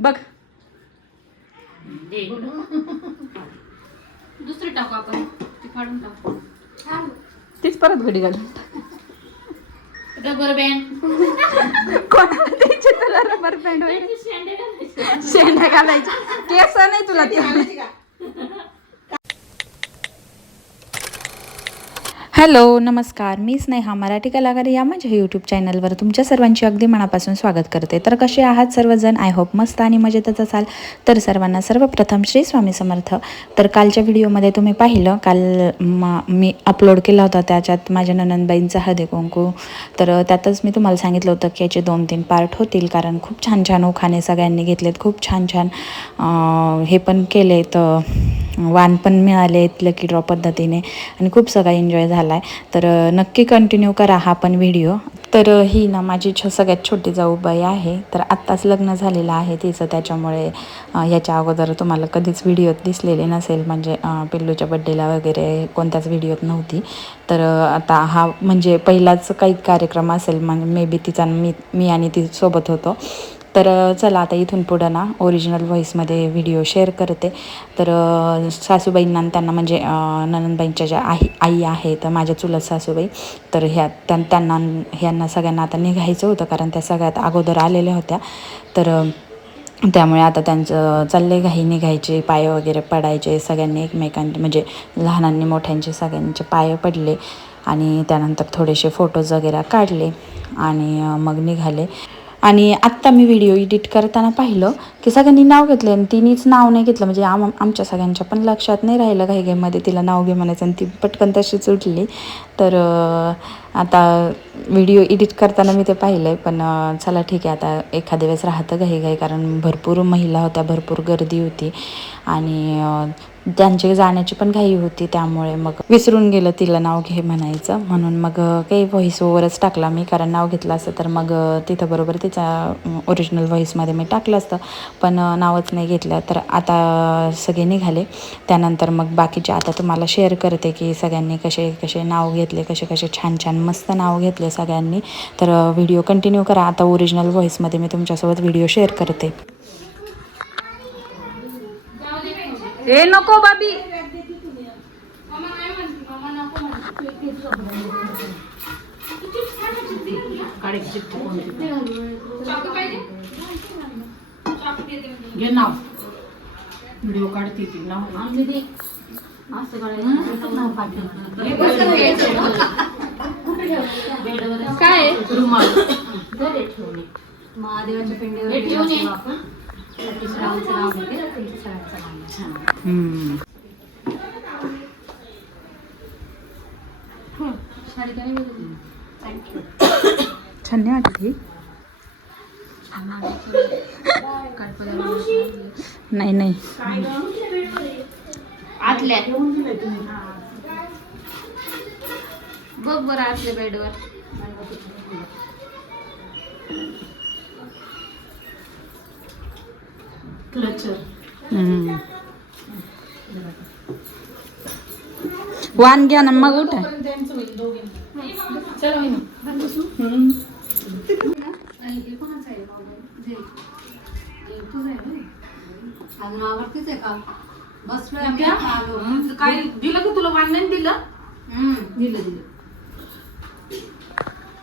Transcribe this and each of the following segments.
बघ. दुसरी टाकू आपण. ती फाडून टाकू. तीच परत घडी घाल रबर बँड कोणाला द्यायचे तुला रबर बँड वगैरे? शेंडा घालायचे. केस नाही तुला ते हॅलो नमस्कार. मी स्नेहा मराठी कलाकार या माझ्या यूट्यूब चॅनलवर तुमच्या सर्वांची अगदी मनापासून स्वागत करते. तर कसे आहात सर्वजण? आय होप मस्त आणि मजेतच असाल. तर सर्वांना सर्वप्रथम श्री स्वामी समर्थ. तर कालच्या व्हिडिओमध्ये तुम्ही पाहिलं काल मी अपलोड केला होता त्याच्यात माझ्या ननंदबाईंचा हळदी कुंकू. तर त्यातच मी तुम्हाला सांगितलं होतं की याचे दोन तीन पार्ट होतील कारण खूप छान छान उखाणे सगळ्यांनी घेतलेत खूप छान छान हे पण केलेत वाण पण मिळाले लकी ड्रॉ पद्धतीने. आणि खूप सगळा एन्जॉय झाला. आहे तर नक्की कंटिन्यू करा हा पण व्हिडिओ तर ही ना माझी छ सगळ्यात छोटी जाऊबाई आहे. तर आत्ताच लग्न झालेलं आहे तिचं. त्याच्यामुळे याच्या अगोदर तुम्हाला कधीच व्हिडिओत दिसलेले नसेल. म्हणजे पिल्लूच्या बड्डेला वगैरे कोणत्याच व्हिडिओत नव्हती. तर आता हा म्हणजे पहिलाच काही कार्यक्रम असेल. मग मे बी तिचा मी मी आणि ती सोबत होतो. तर चला आता इथून पुढं ना ओरिजिनल व्हॉईसमध्ये व्हिडिओ शेअर करते. तर सासूबाईंना त्यांना म्हणजे ननंदबाईंच्या ज्या आई आई आहे तर माझ्या चुलत सासूबाई तर ह्या त्यां त्यांना ह्यांना सगळ्यांना आता निघायचं होतं कारण त्या सगळ्यात अगोदर आलेल्या होत्या. तर त्यामुळे आता त्यांचं चालले घाई निघायचे पाय वगैरे पडायचे सगळ्यांनी एकमेकांचे म्हणजे लहानांनी मोठ्यांचे सगळ्यांचे पाय पडले. आणि त्यानंतर थोडेसे फोटोज वगैरे काढले आणि मग निघाले. आणि आत्ता मी व्हिडिओ एडिट करताना पाहिलं की सगळ्यांनी नाव घेतलं आणि तिनेच नाव नाही घेतलं. म्हणजे आम आमच्या सगळ्यांच्या पण लक्षात नाही राहिलं काही गेममध्ये तिला नाव घे म्हणायचं आणि ती पटकन तशीच उठली. तर आता व्हिडिओ एडिट करताना मी ते पाहिलं आहे पण चला ठीक आहे आता एखाद्या वेळेस राहतं घाई घाई कारण भरपूर महिला होत्या भरपूर गर्दी होती. आणि त्यांची जाण्याची पण घाई होती त्यामुळे मग विसरून गेलं तिला नाव घे म्हणायचं. म्हणून मग काही व्हॉईस ओव्हरच टाकला मी कारण नाव घेतलं असतं तर मग तिथं बरोबर तिचा ओरिजिनल व्हॉईसमध्ये मी टाकलं असतं. पण नावच नाही घेतलं. तर आता सगळे निघाले. त्यानंतर मग बाकीचे आता तुम्हाला शेअर करते की सगळ्यांनी कसे कसे नाव घेतले कसे कसे छान छान मस्त नाव घेतले सगळ्यांनी. तर व्हिडिओ कंटिन्यू करा. आता ओरिजिनल व्हॉईसमध्ये मी तुमच्यासोबत व्हिडिओ शेअर करते. ए नको बाबी. घे नाव. व्हिडिओ काढते ती नाव आम्ही ते असं करायचं. काय? रुमाल. महादेवाच्या पिंडीवर ठेवून नाव घेते तुमच्या नाव हम्म. छान नाही वाटत ही नाही नाही आतल्या बघ बरं आतल्या बेडवर क्लचर हम्म. वाण घ्या ना मग उठ त्यांचं होईल दोघे चल होईना आणि हे कोणाचं आहे मोबाईल? जे. हे तुझं आहे होय? अजून आवडतेच आहे बसलोय आम्ही. आता आलो. काय दिलं का तुला वाण? नाही दिलं. दिलं दिलं.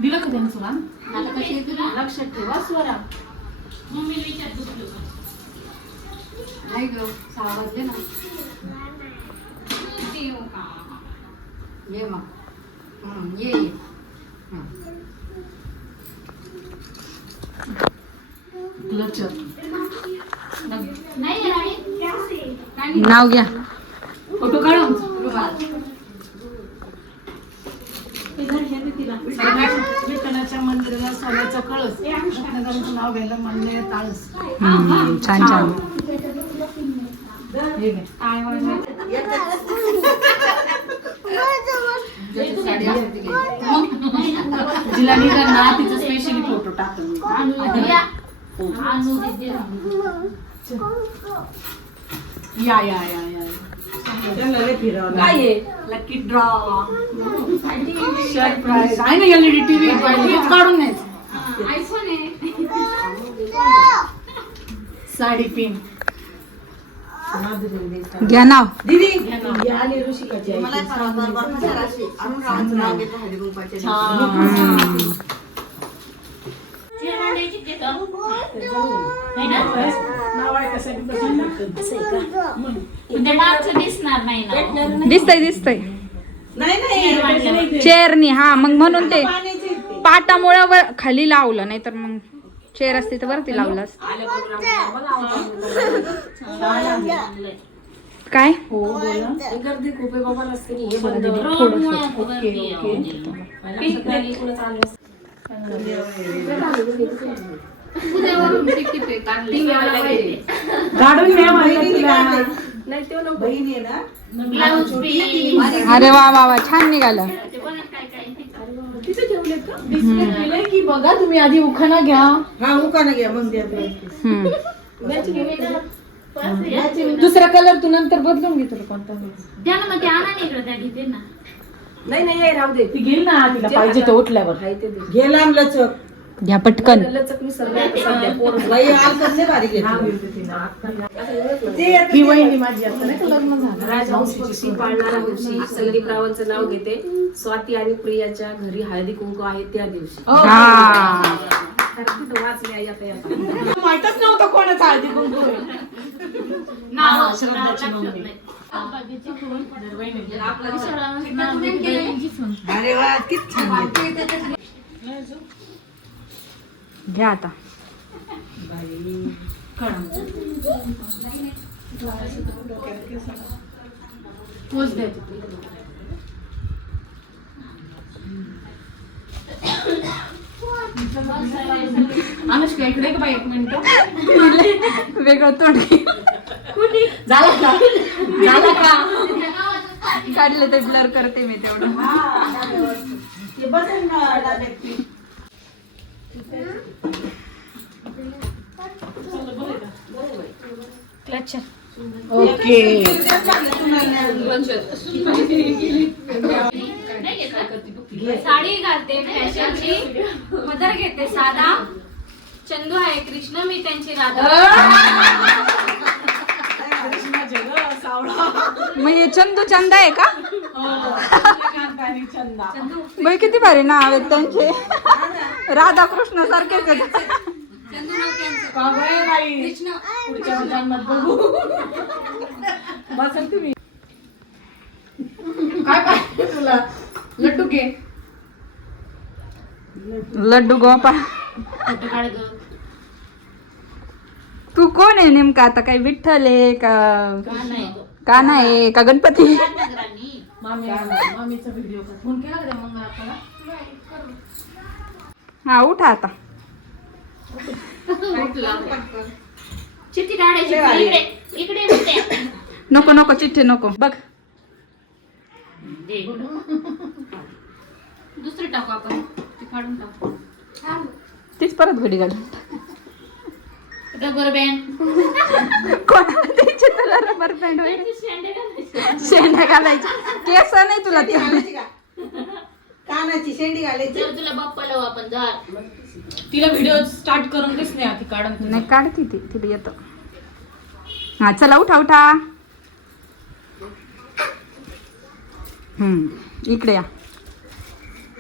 दिलं का ना लक्षात ठेवा स्वरा. नाही ग सहा वाजले ना. ये मग. ये ये. नाव घ्या. फोटो काढून रुमाल. विठ्ठलाच्या मंदिराला सोन्याचा कळस. नाव घ्यायला म्हणले ताळस. हम्म, छान छान हे घे. ज्याची साडी असेल ती घ्यायची. जिला ना तिचा स्पेशली फोटो या. या या लकी ड्रॉ सरप्राईज आहे ना एलईडी टीव्ही काढून न्यायचं आयफोन आहे. साडी पिन घ्या नाव. आली ऋषिकाची दिसतंय दिसतंय. नाही नाही. चेअरनी हा मग म्हणून ते. पाटामुळे वर खाली लावलं नाही तर मग चेअर असते तर वरती लावलं असतं. काय गर्दी खूप आहे बाबा हे बंद. घ्या. ब्लाऊज पीस अरे वा वा वा छान निघालं. डिस्प्ले केलंय की? बघा तुम्ही आधी उखाणा घ्या. हम्म. दुसरा कलर तू नंतर बदलून घे तुला कोणता द्या ना मग ते आणा नाही इकडं त्या घेते ना. नाही नाही राहू दे. ती घेईल ना तिला पाहिजे तर उठल्यावर. घ्या पटकन. ही वहिनी माझी नाही का? लग्न झालं. नाव घेते. स्वाती आणि प्रियाच्या घरी हळदी कुंकू आहे त्या दिवशी. हा. माहितच नव्हतं कोणाचा हळदी कुंकू. नाव श्रद्धाची मम्मी. घ्या आता. पोच. अनुष्का इकडे का बाई एक मिनिट? वेगळं तोंड झाला का? झाला का? काढले ते ब्लर करते मी तेवढं. ओके. साडी घालते फॅशनची. मदर घेते साधा. चंदू आहे कृष्ण मी त्यांची राधा. हे चंदू चंदा आहे का? बाई किती भारी नाव आहेत त्यांचे. सारखेच आहेत. बाई. कृष्ण. पुढच्या जन्मात बघू. बसा तुम्ही. काय पाहिजे तुला? लड्डू घे. लड्डू गोपाळ फोटो काढ ग. तू कोण आहे नेमका? आता काय विठ्ठल आहे का का नाही? का नाही? का गणपती? मामी मामीचा व्हिडिओ फोन केला का त्या मंगळाला हा उठा आता. चिठ्ठी काढायची. इकडे नको नको चिठ्ठी नको. बघ. दुसरी टाकू आपण. ती काढून टाकू. तीच परत घडी घाल रबर बँड कोणाला द्यायची रबर बँड वगैरे शेंडा घालायची. केस नाही तुला ते तुला बाप्पा लावू आपण जर तिला व्हिडिओ स्टार्ट करून दिस नाही ती काढून. नाही काढते ती. तिला येतं. हा चला उठा उठा. हम्म इकडे या.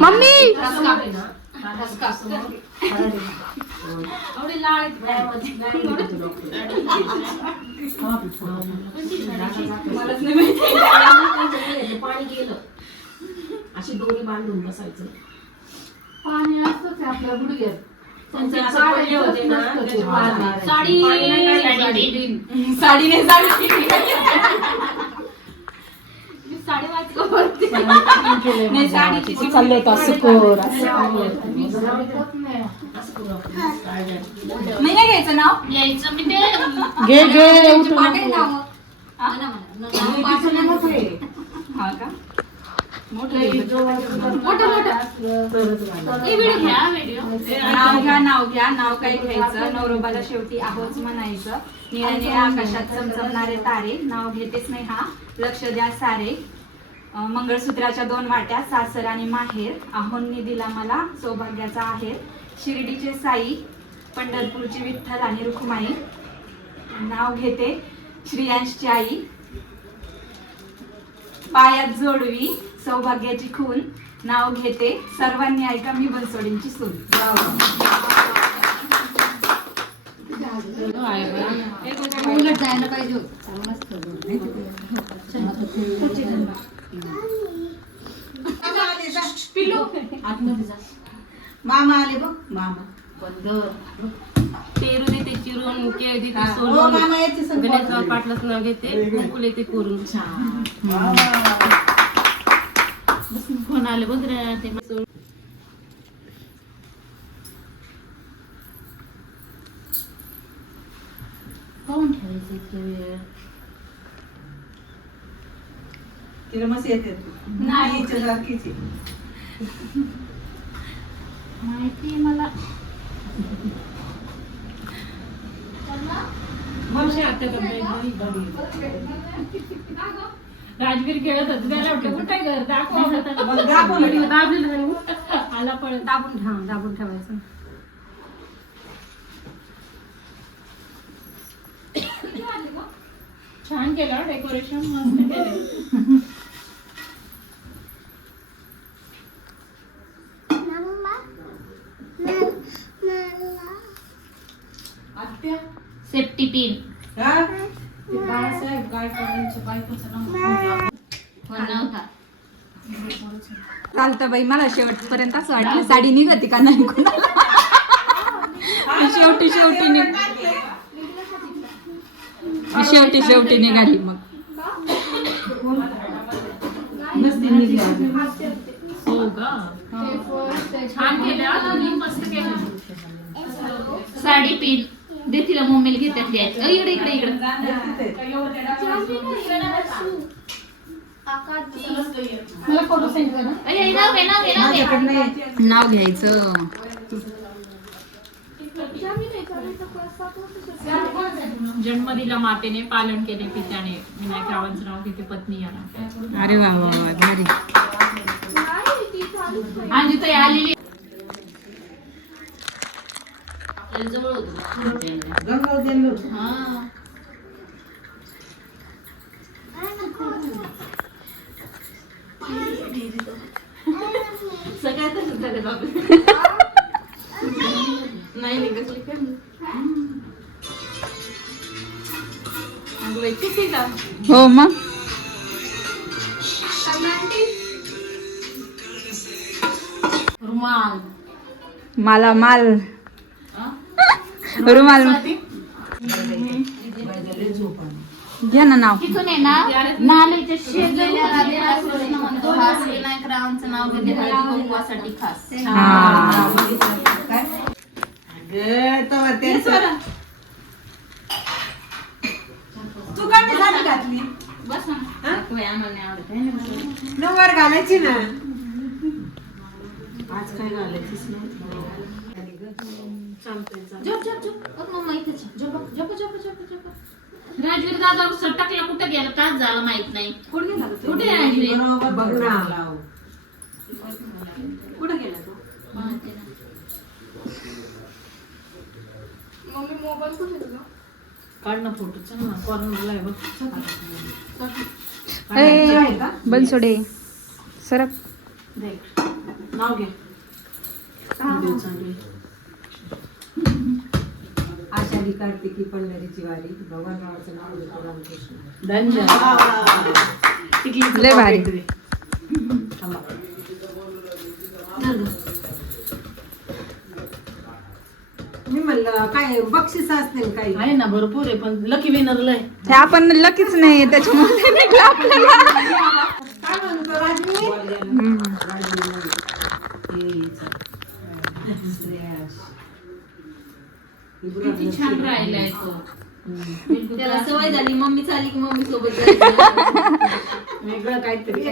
मम्मी. पाणी गेलं अशी दोरी बांधून बसायचं पाणी असतंच आपल्या गुडघ्यात. साडी. साडी साडी नाही नाही घ्यायचं नाव? यायचं मी ते घे घे उठू पाठवून नको. नाव. म्हणा, म्हणा. नाव. पाठवून हा का? मोठं मोठं हे व्हिडिओ घ्या व्हिडिओ नाव घ्या नाव घ्या नाव काय घ्यायचं. नवरोबाला शेवटी आहोच म्हणायचं. निळ्या निळ्या आकाशात चमचमणारे तारे. नाव घेतेच नाही हा. लक्ष द्या सारे. मंगळसूत्राच्या दोन वाट्या सासर आणि माहेर. आहोंनी दिला मला सौभाग्याचा आहेर शिर्डीचे साई पंढरपूरची विठ्ठल आणि रुखमाई नाव घेते श्रियांशची आई. पायात जोडवी सौभाग्याची खून. नाव घेते सर्वांनी ऐका मी बनसोडींची सून. जायला पाहिजे आतमध्ये जा. मामा आले बघ मामा. पेरू देते चिरून केळ देते हो सोलून. गणेशराव पाटलाचं नाव घेते कुंकुल येते कोरून फोन आले बघ रे ते पाहून ठेवायचं तिला मस्त येते नाही. सारखीच. माहिती मला. राजवीर खेळत होते त्याला वाटलं कुठे घर? दाखव आला ठेवा दाबून ठेवायचं. छान केलं डेकोरेशन मस्त केलं पिन. हा? ते बाळासाहेब गायकवाडांच्या बायकोचं नाव फोन नव्हता चालतं बाई मला शेवटपर्यंत असं वाटलं साडी निघती का नाही कोणाला? शेवटी शेवटी निघ. शेवटी शेवटी निघाली मग नसती निघली आम्ही. हो का छान केलं हा तुम्ही मस्त केलं साडी पिन दे तिला मम्मीला घेतात अ, इकडे इकडे इकडे. मला फोटो सेंड कर ना अय, अय, नाव घे नाव घे नाव घे. माझ्याकडे नाही. नाव घ्यायचं. जन्मदिला मातेने पालन केले पित्याने विनायक रावांचं नाव घेते पत्नी याला. अरे वा वा वा भारी. आणि आलेली आपल्याला जवळ होतं. गंगावतीला होतो. हा. सगळ्यात झालं बाबा. नाही कसली का? हो मग. रुमाल. मला माल. रुमाल घ्या ना नाव. तिथून आहे ना. नालेच्या शेजाऱ्या आदिवासींना म्हणतो खास विनायक रावांचं नाव घेते हळदी कुंकवासाठी खास. हा. अगं, तेव्हा त्यांचं- तू का नाही साडी घातली. बस ना. बाई, आम्हाला नाही आवडत आहे ना. नऊवार घालायची ना. आज काय घालायचंच नाही? चालतंय चालतंय झोप झोप झोप. इथेच आहे. झोप. झोप झोप झोप झोप राजवीर दादा सटकला कुठं गेला? तास झाला माहीत नाही. कुठे राजवीर? ना. कुठं गेला तो? पाहते ना. काढ ना फोटो चल ना कॉर्नरला आहे बघ. बनसोडे सरक. नाव घे. आषाढी कार्तिकी पंढरीची वारी. भगवान रावाचं नाव घेतो रामकृष्ण. धन्य टिकलीचं लय पाव भारी. मी म्हणलं काय बक्षीस असतील काही? आहे ना भरपूर आहे पण लकी विनरला आहे हे आपण लकीच नाही त्याच्यामुळे निघलं आपल्याला. काय म्हणतो राजवी हम्म. किती छान राहिलाय तो. त्याला सवय झाली मम्मी चाली की मम्मी सोबत. वेगळं काहीतरी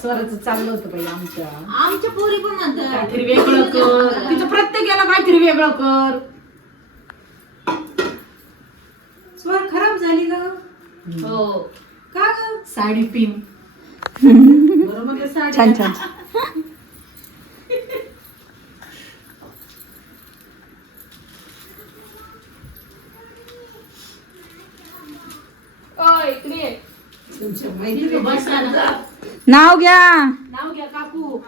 स्वराचं चाललं होतं बाई आमच्या. आमच्या पोरी पण म्हणतात. काहीतरी वेगळं कर. तिचं प्रत्येकाला काहीतरी वेगळं कर. स्वर खराब झाली ग. हो. का ग? साडी पिन. बरोबर साडी छान छान. नाव घ्या. नाव घ्या काकू.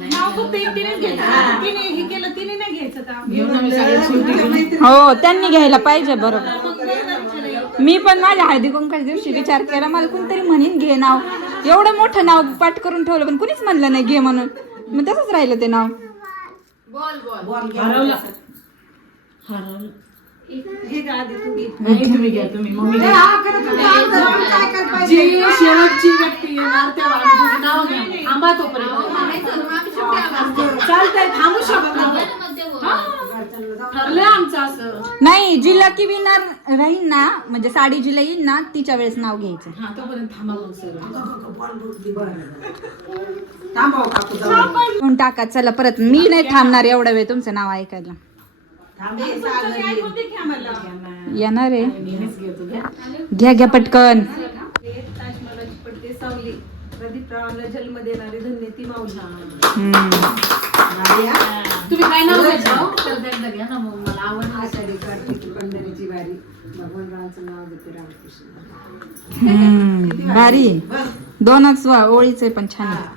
नाव फक्त एकटीनेच घ्यायचं तिने हे केलं तिने नाही घ्यायचं का. हो त्यांनी घ्यायला पाहिजे बरोबर. मी पण माझ्या हळदी कुंकाच्या दिवशी विचार केला मला कोणतरी म्हणेन घे नाव. एवढं मोठं नाव पाठ करून ठेवलं पण कुणीच म्हणलं नाही घे म्हणून. मग तसंच राहिलं ते नाव. बॉल हरवला. हरवलं. तुम्ही घ्या तुम्ही. मम्मी घ्या. हा, जी. शेवटची व्यक्ती येणार तुझं नाव घ्या. थांबा तोपर्यंत. चालतंय थांबू शकत नाही. ठरलंय आमचं असं. नाही जी लकी विनर राहील ना म्हणजे साडी जिला येईल ना तिच्या वेळेस नाव घ्यायचं. हा तोपर्यंत थांबा मग सर. बॉल बुजली, बरं. थांबाव काकू जाऊ. घेऊन टाका? चला परत मी नाही थांबणार एवढा वेळ तुमचं नाव ऐकायला. येणार आहे. घ्या. घ्या घ्या पटकन. जन्म देणारी धन्य ती माऊली. हम्म. भारी. तुम्ही काय नाव घ्या ना मग मला आवड आषाढी कार्तिकी पंढरीची वारी. भगवंताचं नाव देते रामकृष्ण. हम्म. भारी आहे. दोनच वा- ओळीचे पण छान आहे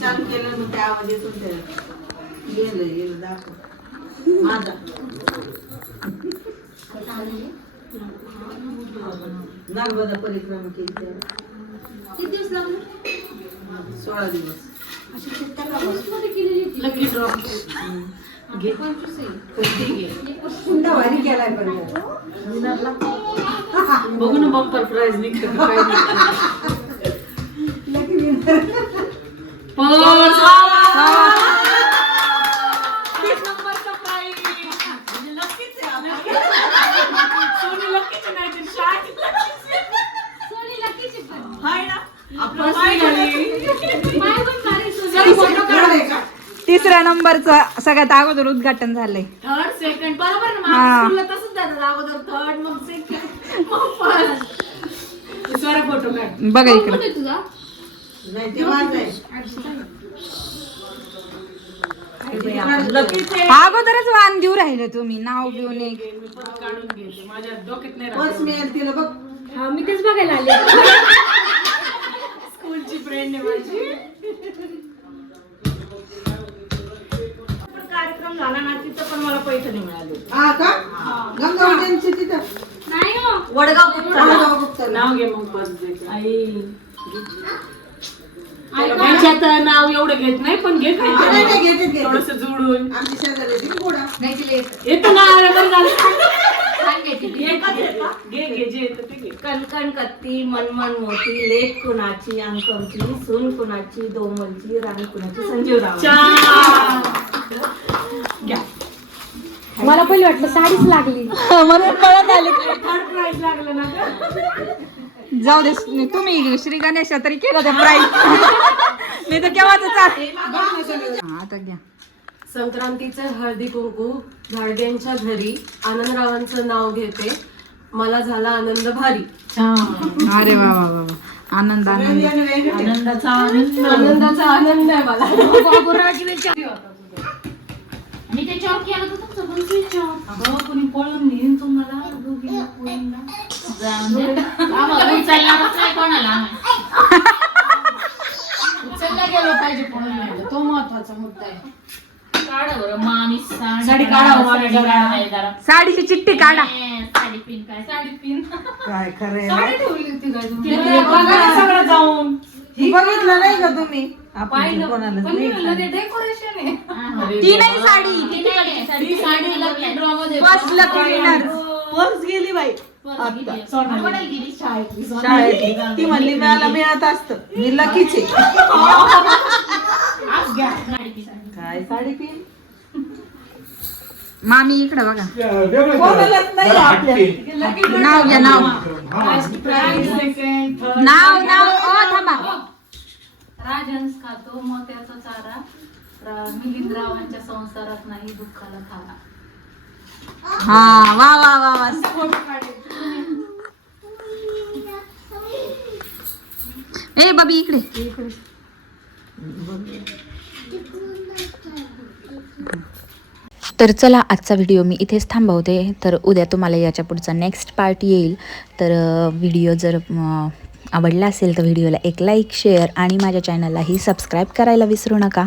चालू केलं मग त्या आवाज येतो गेलं गेलं दाखव. माझा. नर्मदा परिक्रमा केली तेव्हा. किती दिवस लागले? सोळा दिवस. लकी ड्रॉप घे कोणती घे. कुंडा भारी केलाय पण बघू ना बंपर प्राइज निघतं का काय तिसऱ्या नंबरचं सगळ्यात अगोदर उद्घाटन झालंय. थर्ड सेकंड बरोबर ना? हा. तसंच अगोदर थर्ड मग सेकंड मग फर्स्ट सर फोटो काढ बघा इकडे नाही अगोदरच वाण देऊ राहिले तुम्ही नाव घेऊन एक. मी नाही हा तेच बघायला आले. स्कूलची फ्रेंड आहे माझी. कार्यक्रम झाला ना तिथं पण मला पैठणी मिळाले. हा का? गंगावतींची तिथं. वडगाव नाव घे मग आई. त्यांच्यात नाव एवढं घेत नाही पण नाही, घेते, घेते. थोडस जुळून. आमची शेजारी ना गोडा नाही तिला येत येतं ना अरे बरं झालं. छान घेते ती. घे घे जे येतं ते घे. कणकण कत्ती मनमन मोती लेख कुणाची अंकमची सून कुणाची दोमलची राणी कुणाची संजीवराव छान घ्या. मला पहिले वाटलं साडीच लागली. म्हणून पळत आले. थर्ड प्राइज लागलं ना गं? जाऊ दे तुम्ही श्री गणेश तरी केलं ते प्राईज नाही तर केव्हाच आता घ्या. संक्रांतीचे हळदी कुंकू झाडग्यांच्या घरी आनंदरावांचं नाव घेते. मला झाला आनंद भारी. अरे वा वा वा. आनंद आनंद. आनंदाचा आनंद. आनंदाचा आनंद आहे मला. आणि त्याच्यावर केलं तर तुमचं पण स्विच कोणी पळून नेईन तुम्हाला. उचलला गेलो पाहिजे. तो महत्त्वाचा मुद्दा आहे काढा बरं मामी साडी साडी काढा हो, मामी साडी जरा. काढा जरा. साडीची चिठ्ठी काढा. ए, साडी पिन काय साडी पिन काय खरंय साडी ठेवली होती का तुम्ही? बघा ना सगळं जाऊन. ही बघितलं नाही का तुम्ही? आपण कोणाला डेकोरेशन आहे. ती नाही साडी. ती नाही, साडी ड्रॉ मध्ये फर्स्ट लकी विनर पर्स गेली बाई? शाळेतली. ती म्हणली मिळाला मिळत असतं. मी लकीचे पिसा. काय साडी पिन मामी इकडे बघा. कोणालाच नाही आपल्या. नाव घ्या नाव. सेकंड नाव नाव. ओ थांबा. राजहंस खातो मोत्याचा चारा. रा- मिलिंद रावांच्या संसारात नाही दुःखाला थारा. हा वा वा वा वा. ए बाबी इकडे. तर चला आजचा व्हिडिओ मी इथेच थांबवते. तर उद्या तुम्हाला याच्या पुढचा नेक्स्ट पार्ट येईल. तर व्हिडिओ जर आवडला असेल तर व्हिडिओला एक लाईक शेअर आणि माझ्या चॅनललाही सबस्क्राईब करायला विसरू नका.